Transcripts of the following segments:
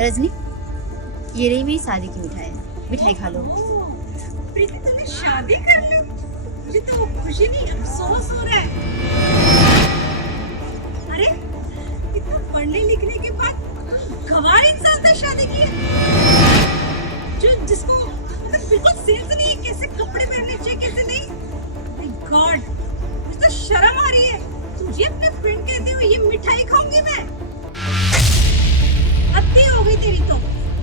रजनी, ये रही मेरी शादी की मिठाई, मिठाई खा लो। प्रीति तुमने शादी कर ली? मुझे तो वो खुशी नहीं अफसोस हो रहा है। अरे इतना पढ़ने लिखने के बाद गंवार इंसान से शादी की है, जो जिसको मतलब बिल्कुल सेंस नहीं है कैसे कपड़े पहनने चाहिए कैसे नहीं। माय गॉड, मुझे तो शर्म आ रही है। तुझे अपने फ्रेंड कहते हो ये मिठाई खाऊंगी मैं? अति हो गई तेरी तो।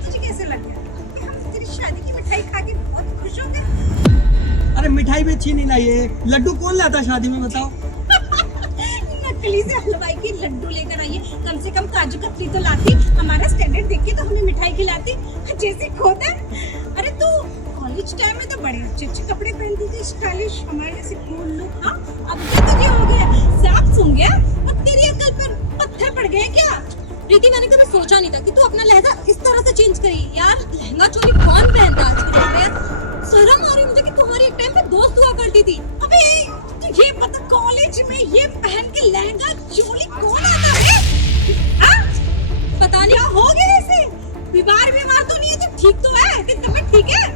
तुझे कैसे लग गया कि हम तेरी शादी की मिठाई खा के बहुत खुश हो गए? अरे मिठाई भी अच्छी नहीं लाई है। लड्डू कौन लाता शादी में बताओ? नकली से हलवाई की लड्डू लेकर आई है, कम से कम काजू कतली तो लाती। हमारा स्टैंडर्ड देख के तो हमें मिठाई खिलाती जैसे खुद है। अरे तू कॉलेज टाइम में तो बड़े अच्छे अच्छे कपड़े पहनती थी, स्टाइलिश, हमारे जैसे कूल लुक। हाँ अब क्या तुझे हो गया? सांप सूंघ गया? अब तेरी अकल पर पत्थर पड़ गए क्या? प्रीति, मैंने कभी सोचा नहीं था कि तू अपना लहजा इस तरह से चेंज करी। यार लहंगा चोली कौन पहनता आज के टाइम में? शर्म आ रही मुझे कि तुम्हारी एक टाइम पे दोस्त हुआ करती थी। अबे तुझे पता कॉलेज में ये पहन के लहंगा चोली कौन आता है? हाँ? पता नहीं क्या हो गया ऐसे? बीमार तो नहीं है तो ठीक तो है? तेरी तबीयत ठीक है?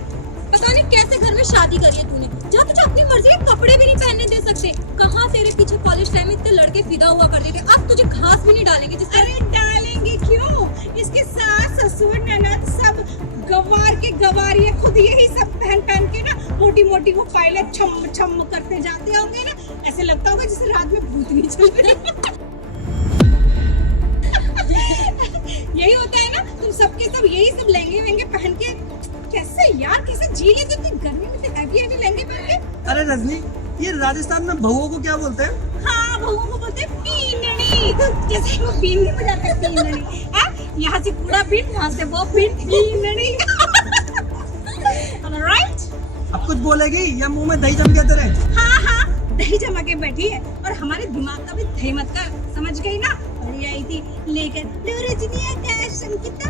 पता नहीं कैसे घर में शादी करी है तूने, जहाँ तुझे अपनी मर्जी के कपड़े भी नहीं पहनने दे सकते। कहाँ तेरे पीछे कॉलेज टाइम में इतने लड़के फिदा हुआ करते थे, अब तुझे घास भी नहीं डालेंगे जिससे। अरे डालेंगे क्यों? इसके सास ससुर ननद सब गवार के गवार ये खुद यही सब पहन के ना मोटी मोटी वो फाइलें छम छम करते जाते होंगे ना। ऐसे लगता होगा जैसे रात में भूतनी चल रही है। यही होता है ना, तुम सबके सब यही सब लहंगे वहंगे पहन के कैसे यार कैसे जी लेते हो गर्मी में? हैवी हैवी लहंगे पहन के। अरे रजनी, ये राजस्थान में बहुओं को क्या बोलते हैं? हाँ बहुओं को बोलते हैं पीननी, जैसे वो बीन नहीं बजाते पीननी। यहाँ से पूरा बीन, वहाँ से वो बीन, पीननी। राइट? अब कुछ बोलेगी या मुंह में दही जम गया तेरे? हाँ दही जमा के बैठी है और हमारे दिमाग का भी दही मत कर, समझ गई ना? और ये आई थी लेकर रजनी आकाश संगीता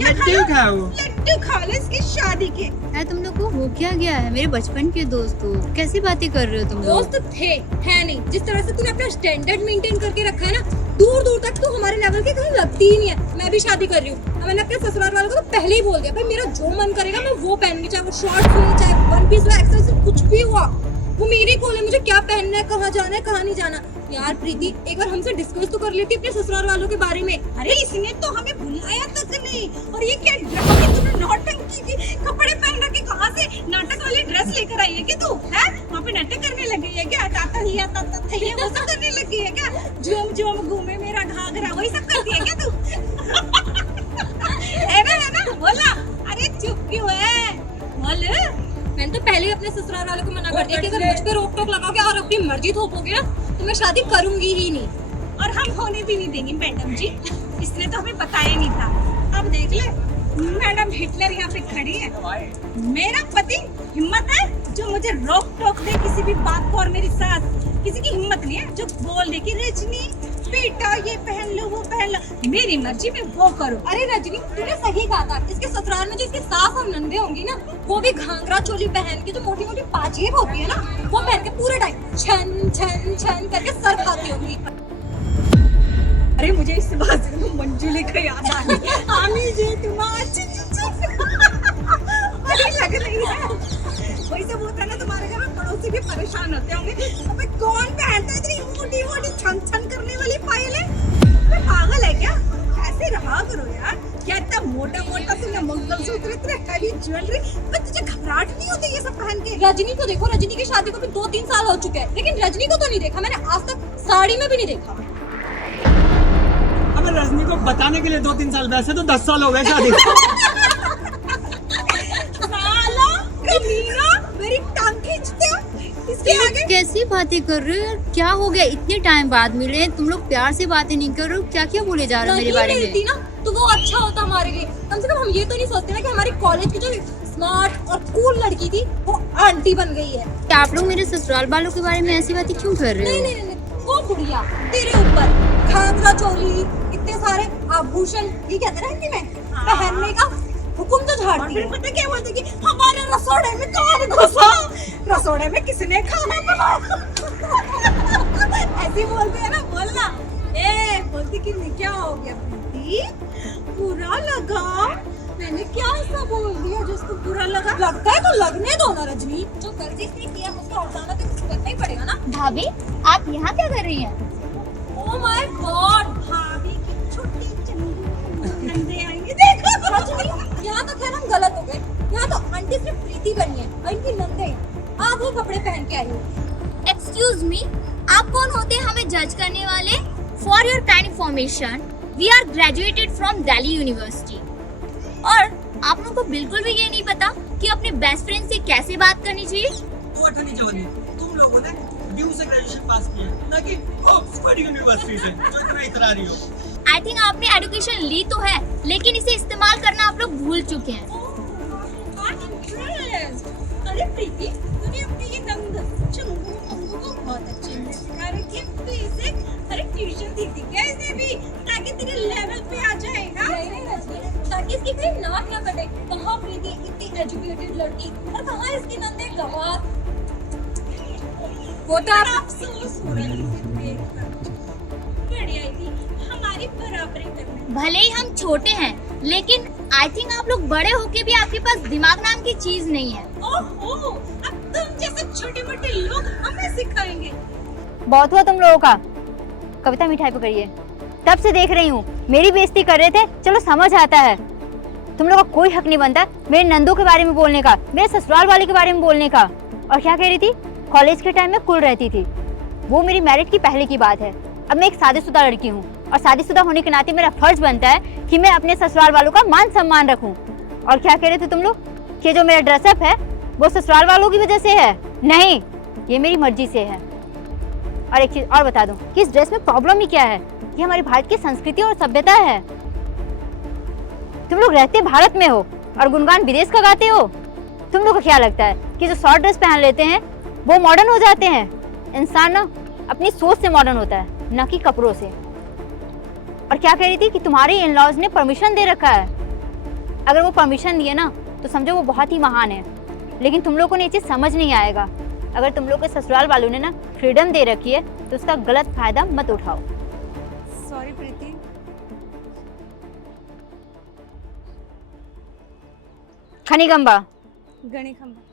लड्डू खाओ। लड्डू खा लो इसकी शादी के। यार तुम लोग को हो क्या गया है? मेरे बचपन के दोस्त हो, कैसी बातें कर रहे हो तुम लोग? दोस्त थे है नहीं। जिस तरह से तूने अपना स्टैंडर्ड मेंटेन करके रखा है ना, दूर दूर तक तू हमारे लेवल के कहीं लगती ही नहीं है। मैं भी शादी कर रही हूँ, मैंने अपने ससुराल वालों को तो पहले ही बोल दिया भाई मेरा जो मन करेगा मैं वो पहनूंगी, चाहे वो शॉर्ट हो चाहे वन पीस हो एक्सेसरी कुछ भी हुआ, वो मेरी कॉल है। मुझे क्या पहनना है, कहाँ जाना है, कहाँ नहीं जाना। यार प्रीति, एक बार हमसे डिस्कस तो कर लेती अपने ससुराल वालों के बारे में। अरे इसने तो हमें बुलाया तक नहीं। और ये क्या ड्रामे तूने नौटंकी की कपड़े पहन रखे? कहाँ से नाटक वाली ड्रेस लेकर आई है क्या तू? है वहाँ पे नाटक करने लगी है क्या? ताता लिया ताता थैया वो सब करने लगी है क्या? झूम झूम घूमे मेरा घाघरा वही सब करती है क्या तू? है ना बोला। अरे चुप क्यों है? बोल। मैंने तो पहले ही अपने ससुराल वालों को मना कर दिया कि अगर मुझ पे रोक टोक लगाओगे और अपनी मर्जी थोपोगे ना तो मैं शादी करूंगी ही नहीं। और हम होने भी नहीं देंगे मैडम जी, इसने तो हमें बताया नहीं था। अब देख ले मैडम हिटलर यहाँ पे खड़ी है। मेरा पति हिम्मत है जो मुझे रोक टोक दे किसी भी बात को, और मेरी सास किसी की हिम्मत नहीं है जो बोल दे कि रजनी बेटा ये पहन लो वो पहन लो, मेरी मर्जी में वो करो। अरे रजनी, तूने सही कहा था। इसके ससुराल में जो इसके सास और नंदे होंगी ना, वो भी घाघरा चोली पहन के जो मोटी मोटी पाजेब होती है ना, वो पहन के पूरे टाइम छन छन छन करके सर खाती होंगी। अरे मुझे इस बात से मंजुली का याद आ गया। आमी जी तुम्हारी लग रही है। वही सब होता है ना तुम्हारे घर में, पड़ोसी भी परेशान होते होंगे। अबे कौन पहनता है इतनी मोटी मोटी छन छन करने वाली पायलें? पागल है क्या? ऐसे रहा करो यार। क्या इतना मोटा मोटा तुमने मंगलसूत्र, इतने हैवी ज्वेलरी, तुझे घबराहट नहीं होती ये सब पहन के? रजनी को देखो, रजनी की शादी को भी 2-3 साल हो चुके हैं, लेकिन रजनी को तो नहीं देखा मैंने आज तक, साड़ी में भी नहीं देखा। अब रजनी को बताने के लिए 2-3 साल, वैसे तो 10 साल हो गए शादी। मेरी टांग खींचते हो इसके आगे। कैसी बातें कर रहे हो यार? क्या हो गया? इतने टाइम बाद मिले तुम लोग, प्यार से बातें नहीं कर रहे हो? क्या क्या बोले जा रहे हो मेरे बारे में? ना तो वो अच्छा होता हमारे लिए। कम से कम हम ये तो नहीं सोचते ना कि हमारी कॉलेज की जो स्मार्ट और कूल लड़की थी वो आंटी बन गई है। आप लोग मेरे ससुराल वालों के बारे में ऐसी बातें क्यों कर रहे हो? नहीं, वो बुढ़िया तेरे ऊपर घाघरा चोली, इतने सारे आभूषण, ये कहते हैं ना हिंदी में, पहनने का हुक्म तो झाड़ती है। पता क्या बोलते कि हमारे रसोड़े में कौन घुसा? रसोड़े में किसने खाना बनाया? ऐसे बोलते हैं ना, बोलना। बोलती कि क्या हो गया प्रीति? पूरा मैंने क्या ऐसा बोल दिया जिसको बुरा लगा? लगता है तो लगने दो ना रजनी, जो गलती इसने किया उसका हटाना तो इसको करना ही पड़ेगा ना। भाभी आप यहाँ क्या कर रही हैं? ओह माय गॉड, भाभी की छोटी चंदू नंदे आएंगे, देखो रजनी। यहाँ तो खैर हम गलत हो गए, यहाँ तो आंटी सिर्फ प्रीति बनी है और इनकी नंदे आधे कपड़े पहन के आई है। एक्सक्यूज मी, आप कौन होते हैं हमें जज करने वाले? For your kind information, we are graduated from Delhi university और आप लोगों को बिल्कुल भी ये नहीं पता कि अपने बेस्ट फ्रेंड से कैसे बात करनी चाहिए। तो अठनी जवानी, तुम लोगों ने ड्यू से ग्रेजुएशन पास किया, ना कि ऑक्सफोर्ड यूनिवर्सिटी से जो इतना इतरा रही हो। आई थिंक आपने एजुकेशन ली तो है, लेकिन इसे इस्तेमाल करना आप लोग भूल चुके हैं। अरे प्रीति, तूने अपनी ये नंद चंदू मंगू को बहुत अच्छे से सिखा रखी है। तो इसे अरे ट्यूशन दी थी क्या इसे भी, ताकि तेरे लेवल पे आ जाए ना? नहीं रजनी, ताकि इसकी कहीं नाक ना कटे। कहाँ प्रीति इतनी एजुकेटेड लड़की और कहाँ इसकी नंदे गवार। वो तो आप अफसोस हो रहा है इसे देखकर। बढ़िया थी हमारी बराबरी करने। भले ही हम छोटे हैं, लेकिन आई थिंक आप लोग बड़े होके भी आपके पास दिमाग नाम की चीज नहीं है। ओहो, अब तुम जैसे छोटे मोटे लोग हमें सिखाएंगे। बहुत हुआ तुम लोगों का। कविता मिठाई पकड़िए। तब से देख रही हूँ मेरी बेइज्जती कर रहे थे। चलो समझ आता है, तुम लोगों का कोई हक नहीं बनता मेरे नंदू के बारे में बोलने का, मेरे ससुराल वाले के बारे में बोलने का। और क्या कह रही थी? कॉलेज के टाइम में कुल रहती थी। वो मेरी मैरिड की पहले की बात है। अब मैं एक शादीशुदा लड़की हूँ और शादीशुदा होने के नाते मेरा फर्ज बनता है कि मैं अपने ससुराल वालों का मान सम्मान रखूँ। और क्या कह रहे थे तुम लोग कि जो मेरा ड्रेसअप है वो ससुराल वालों की वजह से है? नहीं, ये मेरी मर्जी से है। और एक चीज और बता दूं कि इस ड्रेस में प्रॉब्लम ही क्या है? ये हमारी भारत की संस्कृति और सभ्यता है। तुम लोग रहते भारत में हो और गुणगान विदेश का गाते हो। तुम लोग को क्या लगता है कि जो शॉर्ट ड्रेस पहन लेते हैं वो मॉडर्न हो जाते हैं? इंसान ना अपनी सोच से मॉडर्न होता है, न कि कपड़ों से। और क्या कह रही थी कि तुम्हारे इन लॉज ने परमिशन दे रखा है। अगर वो परमिशन दिए ना तो समझो वो बहुत ही महान है, लेकिन तुम लोगों को ये चीज समझ नहीं आएगा। अगर तुम लोग के ससुराल वालों ने ना फ्रीडम दे रखी है तो उसका गलत फायदा मत उठाओ। सॉरी प्रीति। खनीगंबा गणी खंबा।